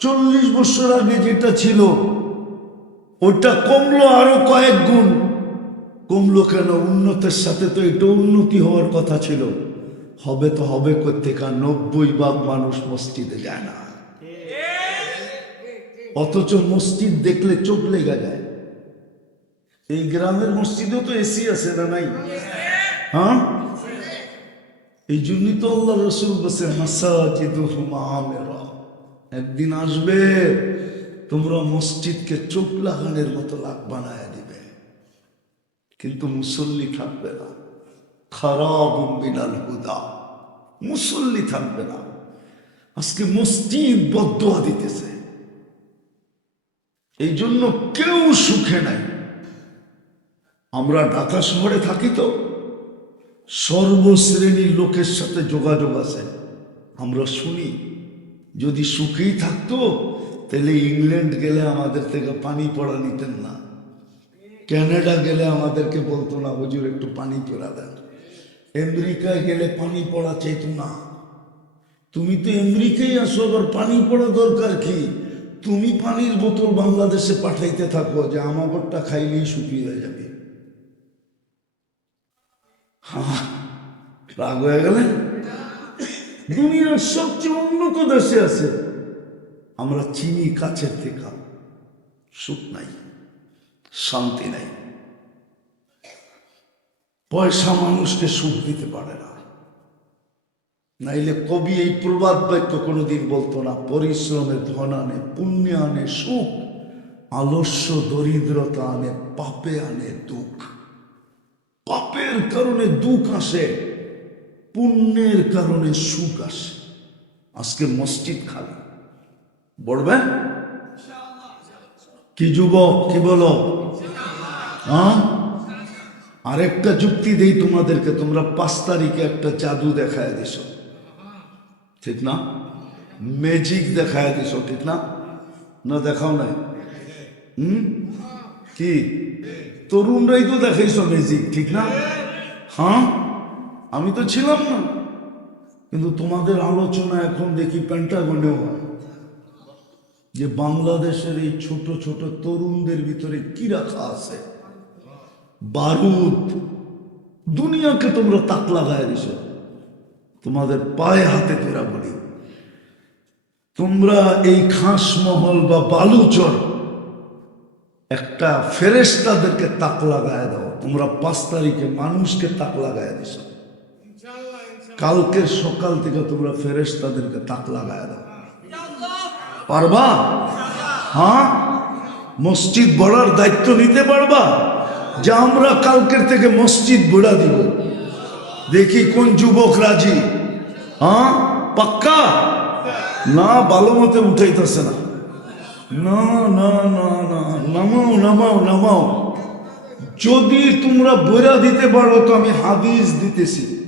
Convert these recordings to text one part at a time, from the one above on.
চল্লিশ বছর আগে যেটা ছিল। ওটা কমলো আরও কয়েক গুণ। কমলো কেন? উন্নতের সাথে তো এটা উন্নতি হওয়ার কথা ছিল। হবে তো হবে কোথেকা নব্বই ভাগ মানুষ মসজিদে যায় না। অথচ মসজিদ দেখলে চোখ লেগে যায়। এই গ্রামের মসজিদেও তো এসি আছে না নাই? হ্যাঁ? এই জন্যই তো আল্লাহ রসুল বসে মাসাজিদ একদিন আসবে, তোমরা মসজিদকে চোখ লাগানোর মতো লাগ বানায় দিবে। কিন্তু মুসল্লি থাকবে না। খারাপ বিনাল হুদা। মুসল্লি থাকবে না। আজকে মসজিদ বদুয়া দিতেছে। এই জন্য কেউ সুখে নাই। আমরা ঢাকা শহরে থাকি তো। সর্বশ্রেণীর লোকের সাথে যোগাযোগ আছে। আমরা শুনি। যদি সুখেই থাকতো তাহলে ইংল্যান্ড গেলে আমাদের থেকে পানি পড়া নিতেন না। ক্যানাডা গেলে আমাদেরকে বলতো না হুজুর একটু পানি পড়া দেন। আমেরিকায় গেলে পানি পড়া চাইতো না। তুমি তো আমেরিকায় আসো আবার পানি পড়া দরকার কি? তুমি পানির বোতল বাংলাদেশে পাঠাইতে থাকো যে আমাগরটা খাইলেই শুকিয়ে যাবে। হ্যাঁ, রাগ হয়ে গেলেন? দুনিয়ার সবচেয়ে উন্নত দেশে আছে। আমরা চিনি, কাছের থেকে। সুখ নাই, শান্তি নাই। পয়সা মানুষকে সুখ দিতে পারে না। নাইলে কবি এই প্রবাদ বাক্য কোনোদিন বলতো না, পরিশ্রমে ধন আনে, পুণ্য আনে সুখ, আলস্য দরিদ্রতা আনে, পাপে আনে দুঃখ। পাপের কারণে দুঃখ আসে। পুণ্যের কারণে সুখ আসে। আজকে মসজিদ খালি। বলবেন কি যুবক, কি বলো? হ্যাঁ? আরেকটা যুক্তি দেই তোমাদেরকে, তোমরা পাঁচ তারিখে একটা জাদু দেখায় দিস ঠিক না? ম্যাজিক দেখায় দিস ঠিক না? না, দেখাও নাই? হুম? কি? তরুণরাই তো দেখাইছ ম্যাজিক, ঠিক না? হ্যাঁ? আমি তো ছিলাম না। কিন্তু তোমাদের আলোচনা এখন দেখি প্যান্টাগনেও যে বাংলাদেশের এই ছোট ছোট তরুণদের ভিতরে কি রাখা আছে? বারুদ। দুনিয়াকে তোমরা তাক লাগায় দিছ। তোমাদের পায়ে হাতে তোরা বলি? তোমরা এই খাস মহল বা বালুচর একটা ফেরেস্তাদেরকে তাক লাগায় দাও। তোমরা পাঁচ তারিখে মানুষকে তাক লাগায় দিছ। কালকের সকাল থেকে তোমরা ফেরেস তাদেরকে তাক লাগায় দাও। পারবা? হ্যাঁ? মসজিদ বড়ার দায়িত্ব নিতে পারবা? যে আমরা কালকের থেকে মসজিদ বড়া দিব। দেখি কোন যুবক রাজি। হ্যাঁ? পাক্কা? না, ভালো মতে উঠাইতেছে না। না না না না, নামাও নামাও নামাও। যদি তোমরা বইরা দিতে পারো, তো আমি হাদিস দিতেছি।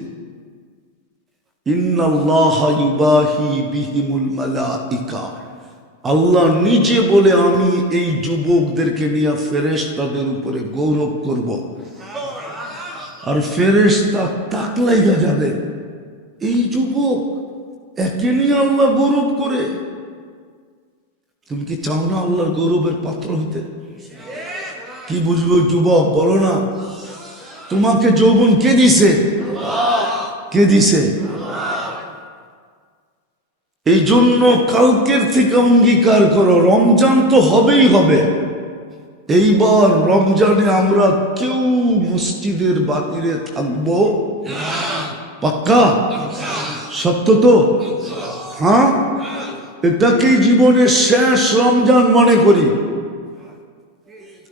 আল্লাহ নিজে বলে, আমি এই যুবকদেরকে নিয়ে ফেরেশতাদের উপরে গৌরব করব। আর ফেরেশতা তাক লাইগা যাবে। এই যুবক একে নিয়ে আল্লাহ গৌরব করে। তুমি কি চাও না আল্লাহর গৌরবের পাত্র হইতে? কি বুঝব যুবক? বলো না। তোমাকে যৌবন কে দিছে? কে দিছে? এই জন্য কালকের থেকে অঙ্গীকার করো, রমজান তো হবেই হবে। এইবার রমজানে আমরা কেউ মসজিদের বাতিরে থাকব? পাক্কা? সত্য তো? হ্যাঁ? এটাকেই জীবনের শেষ রমজান মনে করি।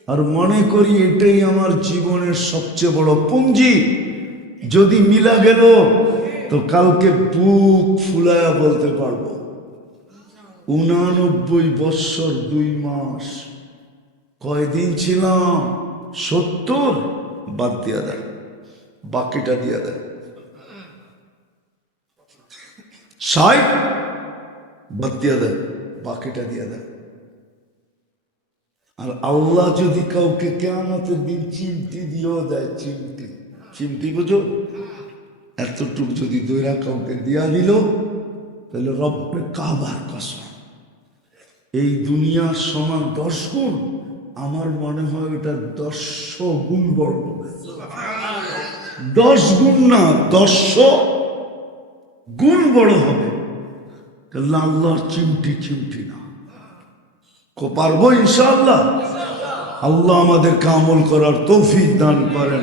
আর মনে করি এটাই আমার জীবনের সবচেয়ে বড় পুঞ্জি যদি মিলা গেল তো কাউকে বুক ফুলায়া বলতে পারব? উনানব্বই বৎসর দুই মাস। কয়দিন ছিলাম? সত্তর? বাদ দিয়া দেয় বাকিটা দিয়া দেয় ষাট? বাদ দিয়া দেয় বাকিটা দিয়া দেয় আর আল্লাহ যদি কাউকে কেমতের দিন চিমটি দিয়েও দেয়, চিমটি। চিমটি বুঝো? এতটুক যদি দৈরা কাউকে দিয়া দিল, তাহলে রব্বে কাবার কসম। এই দুনিয়ার সমান দশ গুণ, আমার মনে হয় ওটা দশশো গুণ বড় দশ গুণ না, দশশো গুণ বড় হবে। আল্লাহর চিমটি চিমটি না। পারব ইনশাআল্লাহ? আল্লাহ আমাদের কামল করার তৌফিক দান করেন।